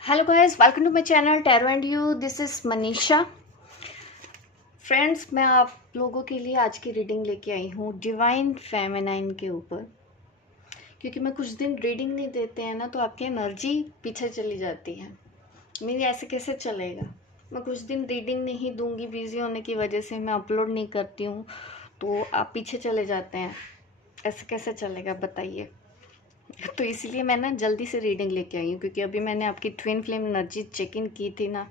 Hello guys, welcome to my channel tarot and you. This is Manisha. Friends, मैं आप लोगों के लिए आज की रीडिंग लेके आई हूँ डिवाइन फेमिनाइन के ऊपर। क्योंकि मैं कुछ दिन रीडिंग नहीं देते हैं ना, तो आपकी एनर्जी पीछे चली जाती है। मेरी ऐसे कैसे चलेगा। मैं कुछ दिन रीडिंग नहीं दूंगी, बिजी होने की वजह से मैं अपलोड नहीं करती हूँ, तो आप पीछे चले जाते हैं। ऐसे कैसे चलेगा बताइए। तो इसलिए मैं ना जल्दी से रीडिंग लेके आई हूँ, क्योंकि अभी मैंने आपकी twin flame energy check in की थी ना,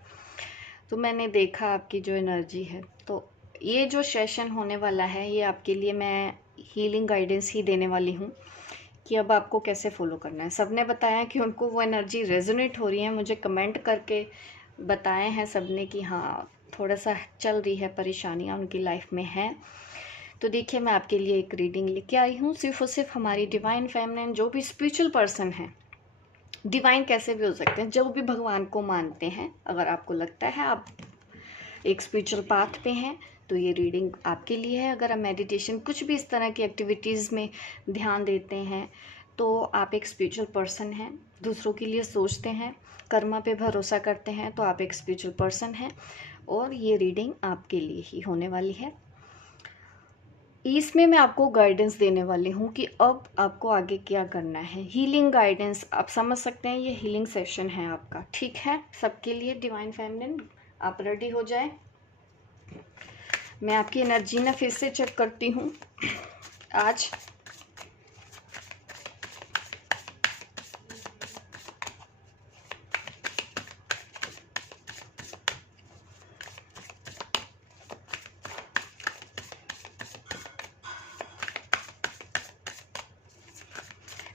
तो मैंने देखा आपकी जो एनर्जी है। तो ये जो सेशन होने वाला है, ये आपके लिए मैं हीलिंग गाइडेंस ही देने वाली हूँ कि अब आपको कैसे फॉलो करना है। सबने बताया कि उनको वो एनर्जी रेजोनेट हो रही है, मुझे कमेंट करके बताए हैं सबने कि हाँ, थोड़ा सा चल रही है, परेशानियाँ उनकी लाइफ में हैं। तो देखिए, मैं आपके लिए एक रीडिंग लेके आई हूँ। सिर्फ और सिर्फ हमारी डिवाइन फेमिनिन जो भी स्पिरिचुअल पर्सन है, डिवाइन कैसे भी हो सकते हैं, जो भी भगवान को मानते हैं, अगर आपको लगता है आप एक स्पिरिचुअल पाथ पे हैं, तो ये रीडिंग आपके लिए है। अगर आप मेडिटेशन, कुछ भी इस तरह की एक्टिविटीज़ में ध्यान देते हैं, तो आप एक स्पिरिचुअल पर्सन हैं, दूसरों के लिए सोचते हैं, कर्मा पे भरोसा करते हैं, तो आप एक स्पिरिचुअल पर्सन हैं। और ये रीडिंग आपके लिए ही होने वाली है। इसमें मैं आपको गाइडेंस देने वाली हूँ कि अब आपको आगे क्या करना है। हीलिंग गाइडेंस, आप समझ सकते हैं, ये हीलिंग सेशन है आपका। ठीक है, सबके लिए डिवाइन फेमिनिन, आप रेडी हो जाए। मैं आपकी एनर्जी ना फिर से चेक करती हूँ आज।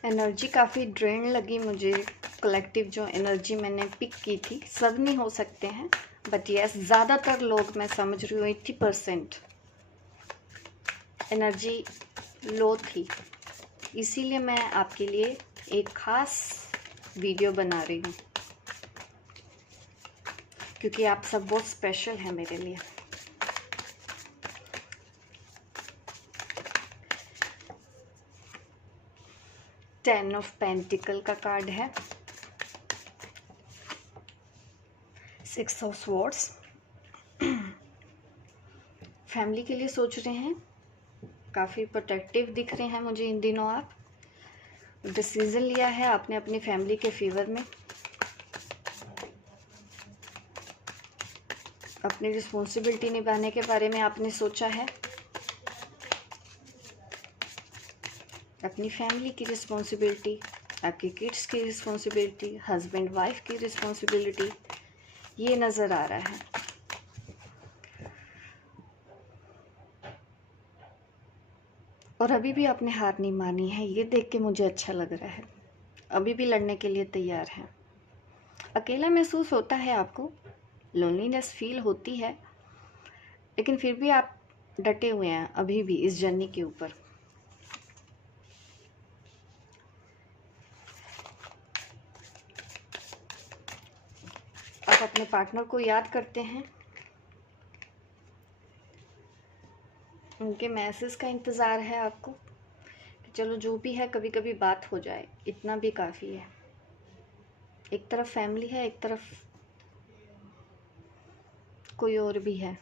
एनर्जी काफ़ी ड्रेन लगी मुझे। कलेक्टिव जो एनर्जी मैंने पिक की थी, सब नहीं हो सकते हैं, बट यस, ज़्यादातर लोग, मैं समझ रही हूँ 80% एनर्जी लो थी। इसीलिए मैं आपके लिए एक ख़ास वीडियो बना रही हूँ, क्योंकि आप सब बहुत स्पेशल हैं मेरे लिए। टेन ऑफ पेंटिकल का कार्ड है, सिक्स ऑफ स्वॉर्ड्स। फैमिली के लिए सोच रहे हैं, काफ़ी प्रोटेक्टिव दिख रहे हैं मुझे इन दिनों। आप डिसीज़न लिया है आपने अपनी फैमिली के फेवर में, अपनी रिस्पॉन्सिबिलिटी निभाने के बारे में आपने सोचा है, अपनी फैमिली की रिस्पॉन्सिबिलिटी, आपके किड्स की रिस्पॉन्सिबिलिटी, हस्बैंड वाइफ की रिस्पॉन्सिबिलिटी, ये नज़र आ रहा है। और अभी भी आपने हार नहीं मानी है, ये देख के मुझे अच्छा लग रहा है। अभी भी लड़ने के लिए तैयार हैं। अकेला महसूस होता है आपको, लोनलीनेस फील होती है, लेकिन फिर भी आप डटे हुए हैं अभी भी इस जर्नी के ऊपर। आप अपने पार्टनर को याद करते हैं, उनके मैसेज का इंतज़ार है आपको कि चलो जो भी है, कभी कभी बात हो जाए, इतना भी काफ़ी है। एक तरफ फैमिली है, एक तरफ कोई और भी है।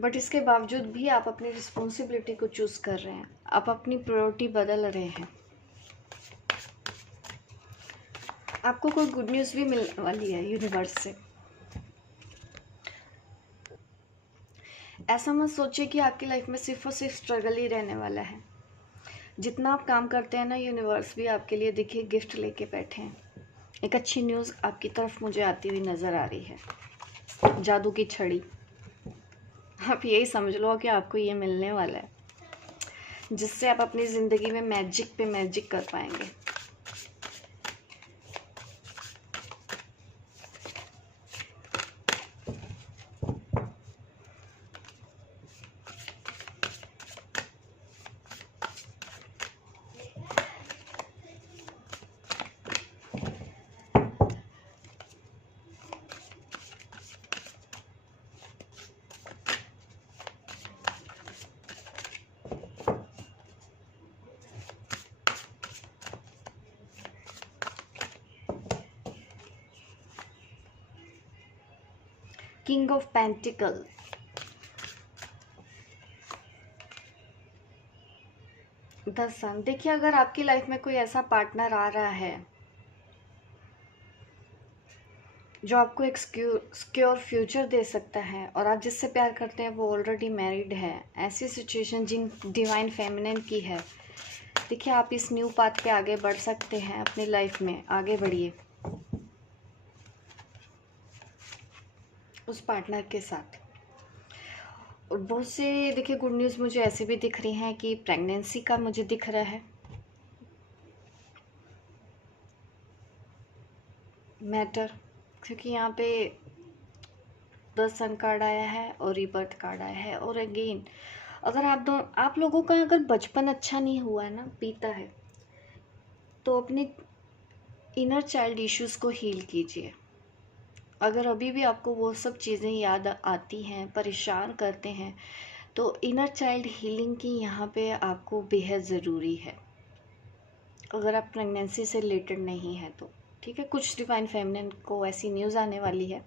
बट इसके बावजूद भी आप अपनी रिस्पॉन्सिबिलिटी को चूज़ कर रहे हैं, आप अपनी प्रायोरिटी बदल रहे हैं। आपको कोई गुड न्यूज़ भी मिलने वाली है यूनिवर्स से। ऐसा मत सोचिए कि आपकी लाइफ में सिर्फ और सिर्फ स्ट्रगल ही रहने वाला है। जितना आप काम करते हैं ना, यूनिवर्स भी आपके लिए देखिए गिफ्ट लेके बैठे हैं। एक अच्छी न्यूज़ आपकी तरफ मुझे आती हुई नज़र आ रही है। जादू की छड़ी, आप यही समझ लो कि आपको ये मिलने वाला है, जिससे आप अपनी ज़िंदगी में मैजिक पे मैजिक कर पाएंगे। किंग ऑफ पेंटिकल, द सन। देखिए, अगर आपकी लाइफ में कोई ऐसा पार्टनर आ रहा है जो आपको एक सिक्योर फ्यूचर दे सकता है और आप जिससे प्यार करते हैं वो ऑलरेडी मैरिड है, ऐसी सिचुएशन जिन डिवाइन फेमिनिन की है, देखिए आप इस न्यू पाथ पे आगे बढ़ सकते हैं। अपनी लाइफ में आगे बढ़िए उस पार्टनर के साथ। और बहुत से देखिए गुड न्यूज़ मुझे ऐसे भी दिख रही हैं कि प्रेगनेंसी का मुझे दिख रहा है मैटर, क्योंकि यहाँ पे 10 सन कार्ड आया है और रीबर्थ कार्ड आया है। और अगेन अगर आप लोगों का अगर बचपन अच्छा नहीं हुआ है ना, बीता है, तो अपने इनर चाइल्ड इश्यूज को हील कीजिए। अगर अभी भी आपको वो सब चीज़ें याद आती हैं, परेशान करते हैं, तो इनर चाइल्ड हीलिंग की यहाँ पे आपको बेहद ज़रूरी है। अगर आप प्रेगनेंसी से रिलेटेड नहीं है तो ठीक है। कुछ डिवाइन फेमिनिन को ऐसी न्यूज़ आने वाली है,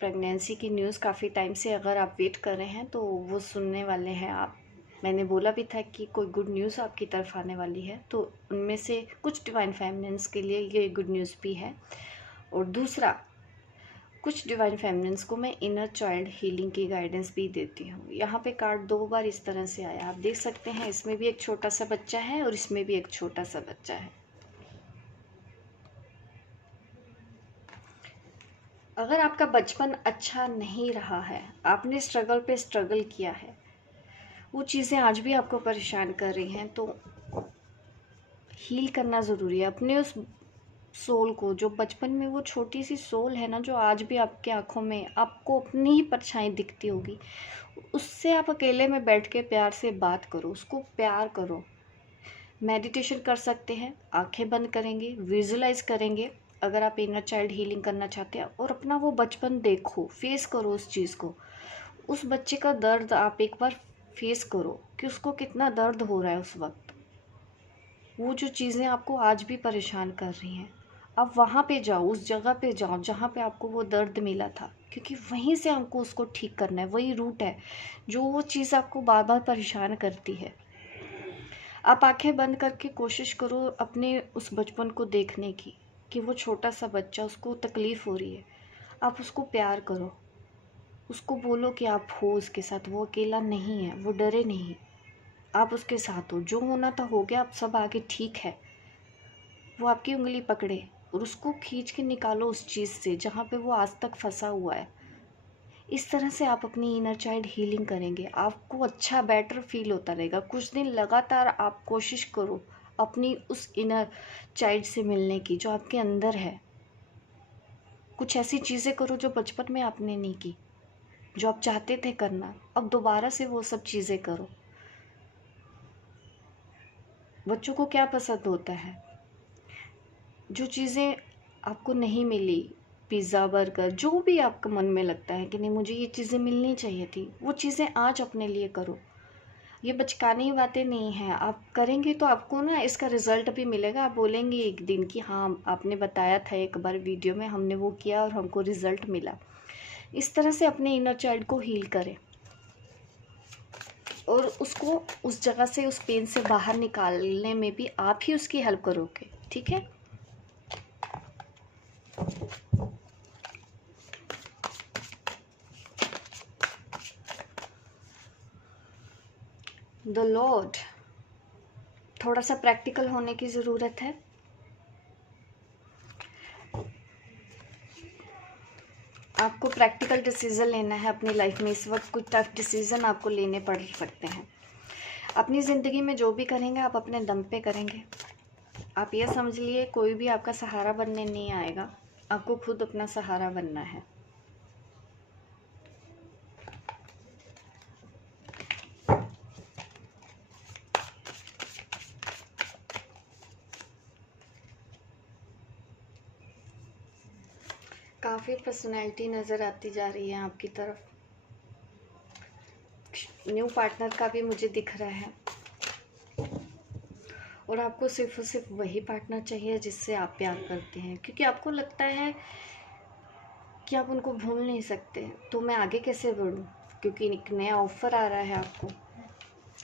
प्रेगनेंसी की न्यूज़ काफ़ी टाइम से अगर आप वेट कर रहे हैं तो वो सुनने वाले हैं आप। मैंने बोला भी था कि कोई गुड न्यूज़ आपकी तरफ आने वाली है, तो उनमें से कुछ डिवाइन फेमिनिन्स के लिए ये गुड न्यूज़ भी है। और दूसरा, कुछ डिवाइन फेमिनिन्स को मैं इनर चाइल्ड हीलिंग की गाइडेंस भी देती हूँ। यहाँ पे कार्ड 2 बार इस तरह से आया, आप देख सकते हैं। इसमें भी एक छोटा सा बच्चा है और इसमें भी एक छोटा सा बच्चा है। अगर आपका बचपन अच्छा नहीं रहा है, आपने स्ट्रगल पे स्ट्रगल किया है, वो चीज़ें आज भी आपको परेशान कर रही हैं, तो हील करना ज़रूरी है अपने उस सोल को। जो बचपन में वो छोटी सी सोल है ना, जो आज भी आपकी आंखों में आपको अपनी ही परछाई दिखती होगी, उससे आप अकेले में बैठ के प्यार से बात करो, उसको प्यार करो। मेडिटेशन कर सकते हैं, आंखें बंद करेंगे, विजुलाइज करेंगे अगर आप इनर चाइल्ड हीलिंग करना चाहते हैं, और अपना वो बचपन देखो, फेस करो उस चीज़ को। उस बच्चे का दर्द आप एक बार फेस करो कि उसको कितना दर्द हो रहा है उस वक्त। वो जो चीज़ें आपको आज भी परेशान कर रही हैं, आप वहाँ पे जाओ, उस जगह पे जाओ जहाँ पे आपको वो दर्द मिला था, क्योंकि वहीं से हमको उसको ठीक करना है। वही रूट है जो वो चीज़ आपको बार बार परेशान करती है। आप आंखें बंद करके कोशिश करो अपने उस बचपन को देखने की, कि वो छोटा सा बच्चा, उसको तकलीफ़ हो रही है, आप उसको प्यार करो, उसको बोलो कि आप हो उसके साथ, वो अकेला नहीं है, वो डरे नहीं, आप उसके साथ हो। जो होना था हो गया, अब सब आगे ठीक है। वो आपकी उंगली पकड़े और उसको खींच के निकालो उस चीज़ से जहाँ पे वो आज तक फंसा हुआ है। इस तरह से आप अपनी इनर चाइल्ड हीलिंग करेंगे, आपको अच्छा बेटर फील होता रहेगा। कुछ दिन लगातार आप कोशिश करो अपनी उस इनर चाइल्ड से मिलने की जो आपके अंदर है। कुछ ऐसी चीज़ें करो जो बचपन में आपने नहीं की, जो आप चाहते थे करना, अब दोबारा से वो सब चीज़ें करो। बच्चों को क्या पसंद होता है? जो चीज़ें आपको नहीं मिली, पिज़्ज़ा, बर्गर, जो भी आपको मन में लगता है कि नहीं मुझे ये चीज़ें मिलनी चाहिए थी, वो चीज़ें आज अपने लिए करो। ये बचकानी बातें नहीं हैं, आप करेंगे तो आपको ना इसका रिज़ल्ट भी मिलेगा। आप बोलेंगे एक दिन कि हाँ, आपने बताया था एक बार वीडियो में, हमने वो किया और हमको रिज़ल्ट मिला। इस तरह से अपने इनर चाइल्ड को हील करें और उसको उस जगह से, उस पेन से बाहर निकालने में भी आप ही उसकी हेल्प करोगे, ठीक है। द लॉर्ड, थोड़ा सा प्रैक्टिकल होने की ज़रूरत है। आपको प्रैक्टिकल डिसीज़न लेना है अपनी लाइफ में। इस वक्त कुछ टफ डिसीज़न आपको लेने पड़ सकते हैं। अपनी ज़िंदगी में जो भी करेंगे आप अपने दम पे करेंगे। आप ये समझ लिए कोई भी आपका सहारा बनने नहीं आएगा, आपको खुद अपना सहारा बनना है। काफ़ी पर्सनैलिटी नज़र आती जा रही है आपकी तरफ। न्यू पार्टनर का भी मुझे दिख रहा है, और आपको सिर्फ और सिर्फ वही पार्टनर चाहिए जिससे आप प्यार करते हैं, क्योंकि आपको लगता है कि आप उनको भूल नहीं सकते, तो मैं आगे कैसे बढ़ूँ, क्योंकि एक नया ऑफ़र आ रहा है आपको।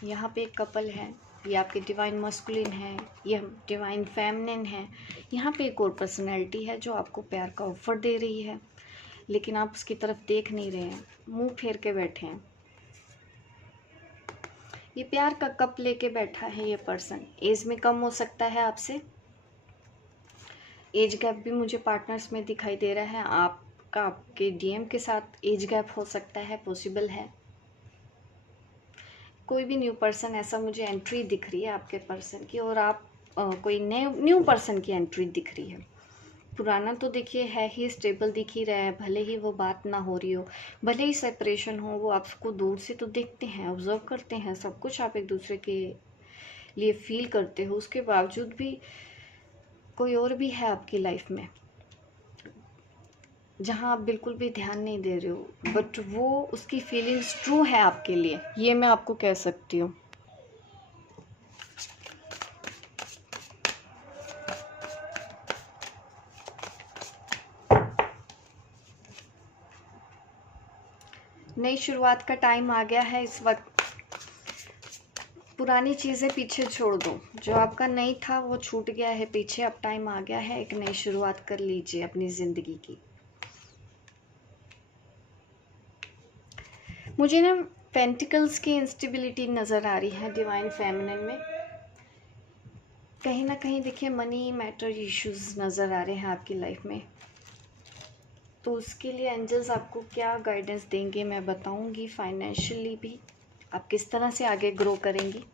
यहाँ पे एक कपल है, ये आपके डिवाइन मस्कुलिन है, ये डिवाइन फेमिनिन है। यहाँ पे एक और पर्सनैलिटी है जो आपको प्यार का ऑफ़र दे रही है, लेकिन आप उसकी तरफ देख नहीं रहे हैं, मुंह फेर के बैठे हैं। ये प्यार का कप लेके बैठा है ये पर्सन। एज में कम हो सकता है आपसे, एज गैप भी मुझे पार्टनर्स में दिखाई दे रहा है। आपका आपके डीएम के साथ एज गैप हो सकता है, पॉसिबल है। कोई भी न्यू पर्सन ऐसा मुझे एंट्री दिख रही है आपके पर्सन की, और आप कोई न्यू पर्सन की एंट्री दिख रही है। पुराना तो देखिए है ही, स्टेबल दिख ही रहा है, भले ही वो बात ना हो रही हो, भले ही सेपरेशन हो, वो आपको दूर से तो देखते हैं, ऑब्जर्व करते हैं, सब कुछ आप एक दूसरे के लिए फील करते हो। उसके बावजूद भी कोई और भी है आपकी लाइफ में जहाँ आप बिल्कुल भी ध्यान नहीं दे रहे हो, बट वो उसकी फीलिंग्स ट्रू है आपके लिए, ये मैं आपको कह सकती हूँ। नई शुरुआत का टाइम आ गया है इस वक्त। पुरानी चीज़ें पीछे छोड़ दो, जो आपका नहीं था वो छूट गया है पीछे, अब टाइम आ गया है एक नई शुरुआत कर लीजिए अपनी ज़िंदगी की। मुझे ना पेंटिकल्स की इंस्टेबिलिटी नज़र आ रही है डिवाइन फेमिनिन में। कहीं ना कहीं देखिए मनी मैटर इश्यूज नज़र आ रहे हैं आपकी लाइफ में, तो उसके लिए एंजल्स आपको क्या गाइडेंस देंगे मैं बताऊंगी। फाइनेंशियली भी आप किस तरह से आगे ग्रो करेंगी।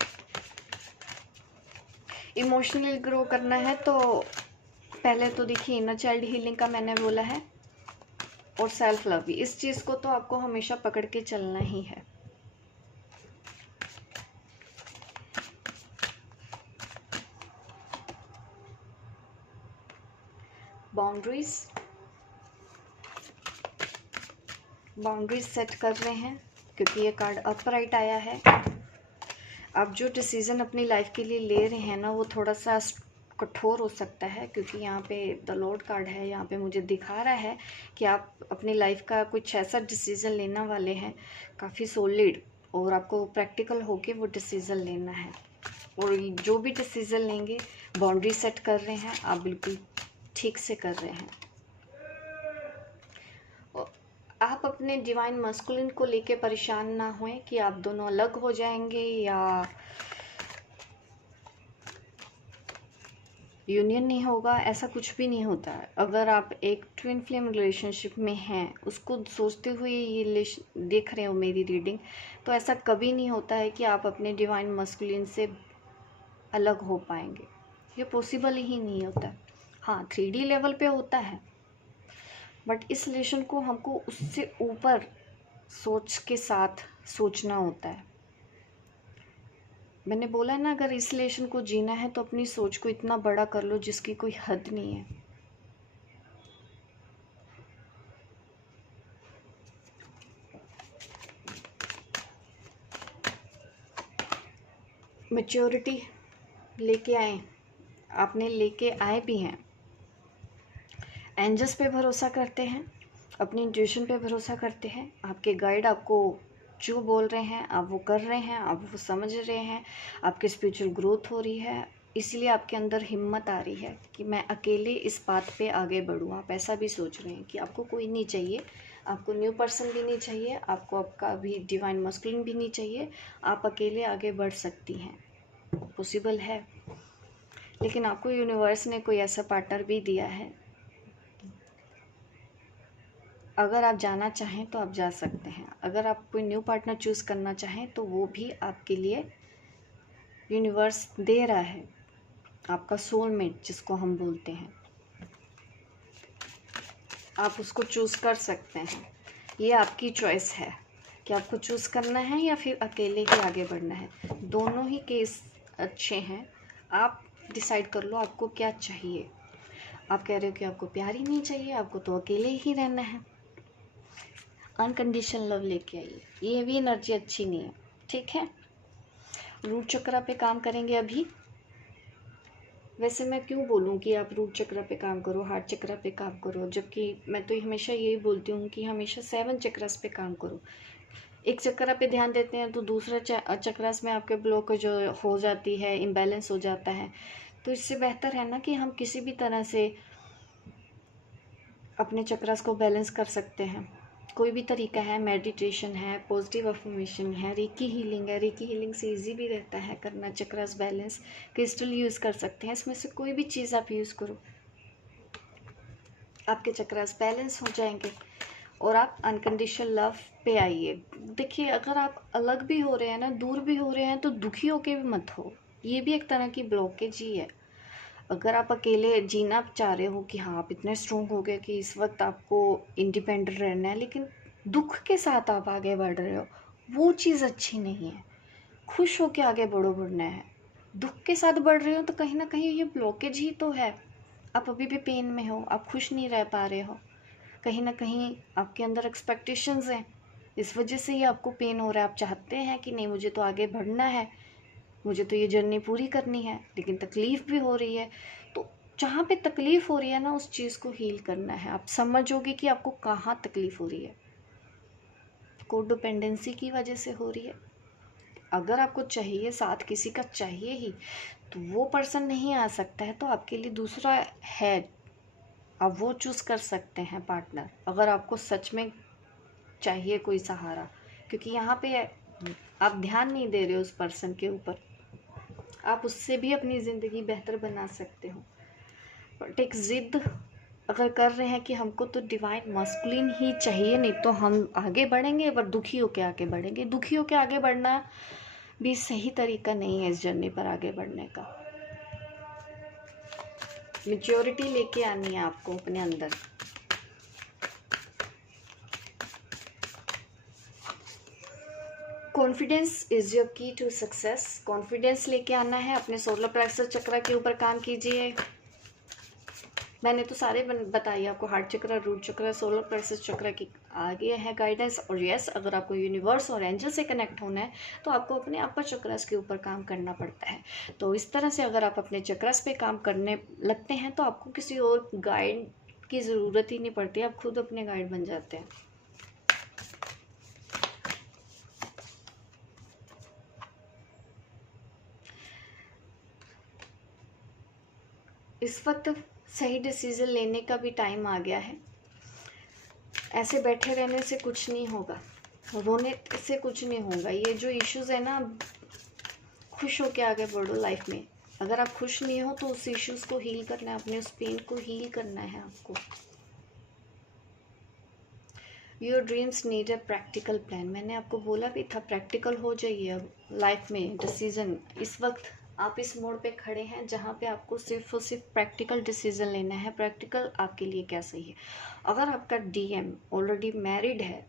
इमोशनली ग्रो करना है तो पहले तो देखिए इनर चाइल्ड हीलिंग का मैंने बोला है, और सेल्फ लव भी। इस चीज़ को तो आपको हमेशा पकड़ के चलना ही है। बाउंड्रीज सेट कर रहे हैं, क्योंकि ये कार्ड अपराइट आया है। आप जो डिसीज़न अपनी लाइफ के लिए ले रहे हैं ना, वो थोड़ा सा कठोर हो सकता है, क्योंकि यहाँ पे द लॉर्ड कार्ड है। यहाँ पे मुझे दिखा रहा है कि आप अपनी लाइफ का कुछ ऐसा डिसीज़न लेने वाले हैं काफ़ी सॉलिड, और आपको प्रैक्टिकल होके वो डिसीज़न लेना है। और जो भी डिसीज़न लेंगे, बाउंड्री सेट कर रहे हैं आप, बिल्कुल ठीक से कर रहे हैं। आप अपने डिवाइन मस्कुलिन को लेके परेशान ना होएं कि आप दोनों अलग हो जाएंगे या यूनियन नहीं होगा, ऐसा कुछ भी नहीं होता है। अगर आप एक ट्विन फ्लेम रिलेशनशिप में हैं, उसको सोचते हुए ये देख रहे हो मेरी रीडिंग, तो ऐसा कभी नहीं होता है कि आप अपने डिवाइन मस्कुलिन से अलग हो पाएंगे। ये पॉसिबल ही नहीं होता। हाँ, 3D लेवल पे होता है, बट इस रिलेशन को हमको उससे ऊपर सोच के साथ सोचना होता है। मैंने बोला ना, अगर इस रिलेशन को जीना है तो अपनी सोच को इतना बड़ा कर लो जिसकी कोई हद नहीं है। मैच्योरिटी लेके आए, आपने लेके आए भी हैं। एंजल्स पे भरोसा करते हैं, अपनी इंट्यूशन पे भरोसा करते हैं। आपके गाइड आपको जो बोल रहे हैं आप वो कर रहे हैं, आप वो समझ रहे हैं। आपकी स्पिरिचुअल ग्रोथ हो रही है, इसलिए आपके अंदर हिम्मत आ रही है कि मैं अकेले इस बात पे आगे बढ़ूँ। आप ऐसा भी सोच रहे हैं कि आपको कोई नहीं चाहिए, आपको न्यू पर्सन भी नहीं चाहिए, आपको आपका भी डिवाइन मस्कुलिन भी नहीं चाहिए। आप अकेले आगे बढ़ सकती हैं, पॉसिबल है। लेकिन आपको यूनिवर्स ने कोई ऐसा पार्टनर भी दिया है। अगर आप जाना चाहें तो आप जा सकते हैं। अगर आप कोई न्यू पार्टनर चूज़ करना चाहें तो वो भी आपके लिए यूनिवर्स दे रहा है, आपका सोलमेट जिसको हम बोलते हैं। आप उसको चूज़ कर सकते हैं। ये आपकी चॉइस है कि आपको चूज़ करना है या फिर अकेले ही आगे बढ़ना है। दोनों ही केस अच्छे हैं, आप डिसाइड कर लो आपको क्या चाहिए। आप कह रहे हो कि आपको प्यार ही नहीं चाहिए, आपको तो अकेले ही रहना है, अनकंडीशनल लव लेके आइए। ये भी एनर्जी अच्छी नहीं है, ठीक है। रूट चक्रा पे काम करेंगे अभी। वैसे मैं क्यों बोलूँ कि आप रूट चक्र पे काम करो, हार्ट चक्र पे काम करो, जबकि मैं तो हमेशा यही बोलती हूँ कि हमेशा 7 चक्रस पे काम करो। एक चक्र पे ध्यान देते हैं तो दूसरा चक्रस में आपके ब्लॉक जो हो जाती है, इम्बैलेंस हो जाता है। तो इससे बेहतर है ना कि हम किसी भी तरह से अपने चक्रस को बैलेंस कर सकते हैं। कोई भी तरीका है, मेडिटेशन है, पॉजिटिव अफर्मेशन है, रेकी हीलिंग है। रेकी हीलिंग से इजी भी रहता है करना चक्रस बैलेंस। क्रिस्टल यूज़ कर सकते हैं, इसमें से कोई भी चीज़ आप यूज़ करो, आपके चक्रस बैलेंस हो जाएंगे और आप अनकंडीशनल लव पे आइए। देखिए, अगर आप अलग भी हो रहे हैं ना, दूर भी हो रहे हैं, तो दुखी होके भी मत हो। ये भी एक तरह की ब्लॉकेज ही है। अगर आप अकेले जीना चाह रहे हो कि हाँ आप इतने स्ट्रोंग हो गए कि इस वक्त आपको इंडिपेंडेंट रहना है, लेकिन दुख के साथ आप आगे बढ़ रहे हो, वो चीज़ अच्छी नहीं है। खुश होके आगे बढ़ना है। दुख के साथ बढ़ रहे हो तो कहीं ना कहीं ये ब्लॉकेज ही तो है। आप अभी भी पेन में हो, आप खुश नहीं रह पा रहे हो, कहीं ना कहीं आपके अंदर एक्सपेक्टेशंस हैं, इस वजह से ही आपको पेन हो रहा है। आप चाहते हैं कि नहीं मुझे तो आगे बढ़ना है, मुझे तो ये जर्नी पूरी करनी है, लेकिन तकलीफ़ भी हो रही है। तो जहाँ पे तकलीफ़ हो रही है ना, उस चीज़ को हील करना है। आप समझोगे कि आपको कहाँ तकलीफ़ हो रही है। कोडिपेंडेंसी की वजह से हो रही है। अगर आपको चाहिए, साथ किसी का चाहिए ही, तो वो पर्सन नहीं आ सकता है तो आपके लिए दूसरा है, आप वो चूज़ कर सकते हैं पार्टनर, अगर आपको सच में चाहिए कोई सहारा। क्योंकि यहाँ पे आप ध्यान नहीं दे रहे हो उस पर्सन के ऊपर, आप उससे भी अपनी ज़िंदगी बेहतर बना सकते हो। बट एक ज़िद अगर कर रहे हैं कि हमको तो डिवाइन मस्कुलिन ही चाहिए, नहीं तो हम आगे बढ़ेंगे, पर दुखी होके आगे बढ़ेंगे। दुखी होके आगे बढ़ना भी सही तरीका नहीं है इस जर्नी पर आगे बढ़ने का। मैच्योरिटी लेके आनी है आपको अपने अंदर। कॉन्फिडेंस इज योर की टू सक्सेस। कॉन्फिडेंस लेके आना है, अपने सोलर प्लेक्सस चक्र के ऊपर काम कीजिए। मैंने तो सारे बताइए आपको, हार्ट चक्र, रूट चक्र, सोलर प्लेक्सस चक्र की आगे है गाइडेंस। और यस, अगर आपको यूनिवर्स और एंजल से कनेक्ट होना है तो आपको अपने अपर चक्रस के ऊपर काम करना पड़ता है। तो इस तरह से अगर आप अपने चक्रस पे काम करने लगते हैं तो आपको किसी और गाइड की ज़रूरत ही नहीं पड़ती, आप खुद अपने गाइड बन जाते हैं। इस वक्त सही डिसीज़न लेने का भी टाइम आ गया है। ऐसे बैठे रहने से कुछ नहीं होगा, रोने से कुछ नहीं होगा। ये जो इश्यूज़ है ना, खुश होके आगे बढ़ो लाइफ में। अगर आप खुश नहीं हो तो उस इश्यूज़ को हील करना है, अपने उस पेन को हील करना है आपको। Your dreams need a practical plan. मैंने आपको बोला भी था, प्रैक्टिकल हो जाइए अब लाइफ में डिसीज़न। इस वक्त आप इस मोड़ पे खड़े हैं जहाँ पे आपको सिर्फ और सिर्फ प्रैक्टिकल डिसीज़न लेना है। प्रैक्टिकल आपके लिए क्या सही है। अगर आपका डीएम ऑलरेडी मैरिड है,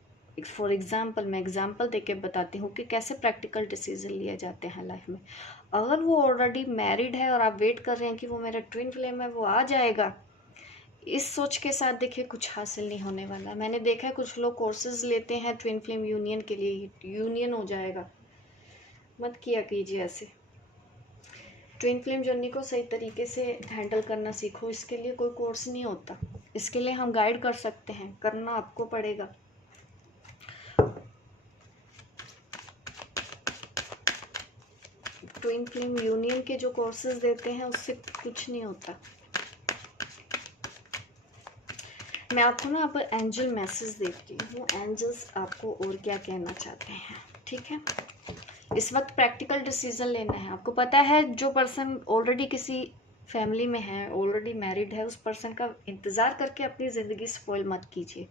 फॉर एग्जाम्पल, मैं एग्जाम्पल देके बताती हूँ कि कैसे प्रैक्टिकल डिसीजन लिए जाते हैं लाइफ में। अगर वो ऑलरेडी मैरिड है और आप वेट कर रहे हैं कि वो मेरा ट्विन फ्लेम है, वो आ जाएगा, इस सोच के साथ देखिए कुछ हासिल नहीं होने वाला। मैंने देखा है कुछ लोग कोर्सेज लेते हैं ट्विन फ्लेम यूनियन के लिए, यूनियन हो जाएगा, मत किया कीजिए ऐसे। ट्विन फ्लेम जर्नी को सही तरीके से हैंडल करना सीखो। इसके लिए कोई कोर्स नहीं होता, इसके लिए हम गाइड कर सकते हैं, करना आपको पड़ेगा। ट्विन फ्लेम यूनियन के जो कोर्सेज देते हैं उससे कुछ नहीं होता। मैं आपको ना आप एंजल मैसेज देती हूँ, एंजल्स आपको और क्या कहना चाहते हैं, ठीक है। इस वक्त प्रैक्टिकल डिसीजन लेना है। आपको पता है जो पर्सन ऑलरेडी किसी फैमिली में है, ऑलरेडी मैरिड है, उस पर्सन का इंतज़ार करके अपनी ज़िंदगी स्पॉइल मत कीजिए।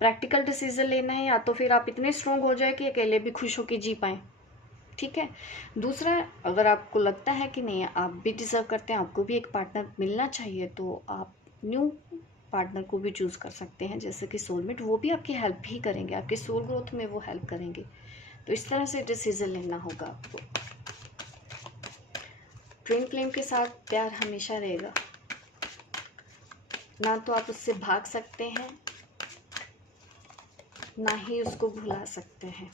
प्रैक्टिकल डिसीजन लेना है, या तो फिर आप इतने स्ट्रोंग हो जाए कि अकेले भी खुश होकर जी पाएँ, ठीक है। दूसरा, अगर आपको लगता है कि नहीं आप भी डिज़र्व करते हैं, आपको भी एक पार्टनर मिलना चाहिए, तो आप न्यू पार्टनर को भी चूज़ कर सकते हैं, जैसे कि सोलमेट। वो भी आपकी हेल्प ही करेंगे, आपके सोल ग्रोथ में वो हेल्प करेंगे। तो इस तरह से डिसीजन लेना होगा आपको। ट्विन फ्लेम के साथ प्यार हमेशा रहेगा, ना तो आप उससे भाग सकते हैं, ना ही उसको भुला सकते हैं।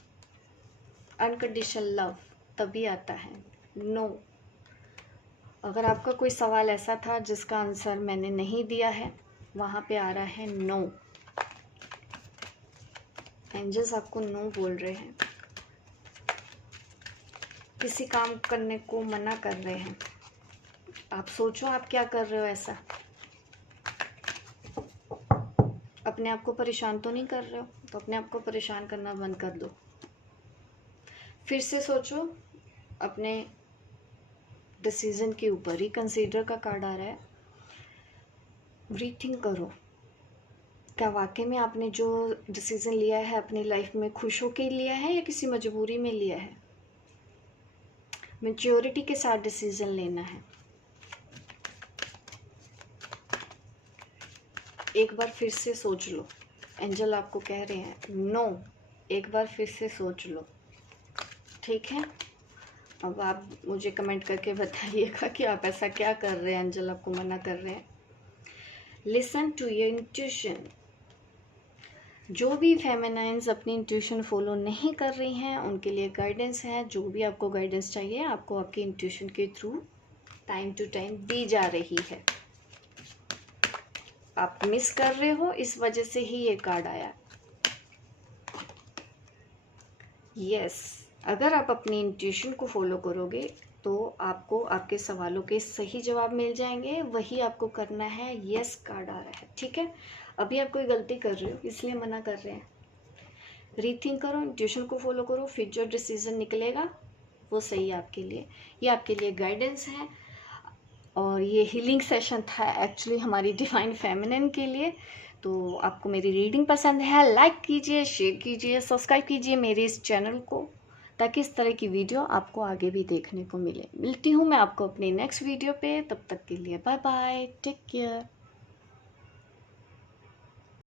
अनकंडीशनल लव तभी आता है, नो अगर आपका कोई सवाल ऐसा था जिसका आंसर मैंने नहीं दिया है, वहाँ पे आ रहा है नो। एंजल्स आपको नो बोल रहे हैं, किसी काम करने को मना कर रहे हैं। आप सोचो आप क्या कर रहे हो ऐसा। अपने आप को परेशान तो नहीं कर रहे हो, तो अपने आप को परेशान करना बंद कर दो। फिर से सोचो अपने डिसीजन के ऊपर। रिकंसीडर का कार्ड आ रहा है। रीथिंक करो, क्या वाकई में आपने जो डिसीजन लिया है अपनी लाइफ में खुश होकर लिया है या किसी मजबूरी में लिया है। मैच्योरिटी के साथ डिसीजन लेना है। एक बार फिर से सोच लो। एंजल आपको कह रहे हैं नो, एक बार फिर से सोच लो, ठीक है। अब आप मुझे कमेंट करके बताइएगा कि आप ऐसा क्या कर रहे हैं, एंजल आपको मना कर रहे हैं। Listen to your intuition. जो भी फेमिनाइंस अपनी इंट्यूशन फॉलो नहीं कर रही हैं उनके लिए गाइडेंस है। जो भी आपको गाइडेंस चाहिए आपको आपकी इंट्यूशन के थ्रू टाइम टू टाइम दी जा रही है। आप मिस कर रहे हो, इस वजह से ही ये कार्ड आया। यस, अगर आप अपनी इंट्यूशन को फॉलो करोगे तो आपको आपके सवालों के सही जवाब मिल जाएंगे। वही आपको करना है। यस कार्ड आ रहा है, ठीक है। अभी आप कोई गलती कर रहे हो इसलिए मना कर रहे हैं। रीथिंक करो, इंट्यूशन को फॉलो करो, फिर जो डिसीजन निकलेगा वो सही है आपके लिए। ये आपके लिए गाइडेंस है और ये हीलिंग सेशन था एक्चुअली हमारी डिवाइन फेमिनिन के लिए। तो आपको मेरी रीडिंग पसंद है, लाइक कीजिए, शेयर कीजिए, सब्सक्राइब कीजिए मेरे इस चैनल को, ताकि इस तरह की वीडियो आपको आगे भी देखने को मिले। मिलती हूँ मैं आपको अपनी नेक्स्ट वीडियो पे, तब तक के लिए बाय बाय, टेक केयर।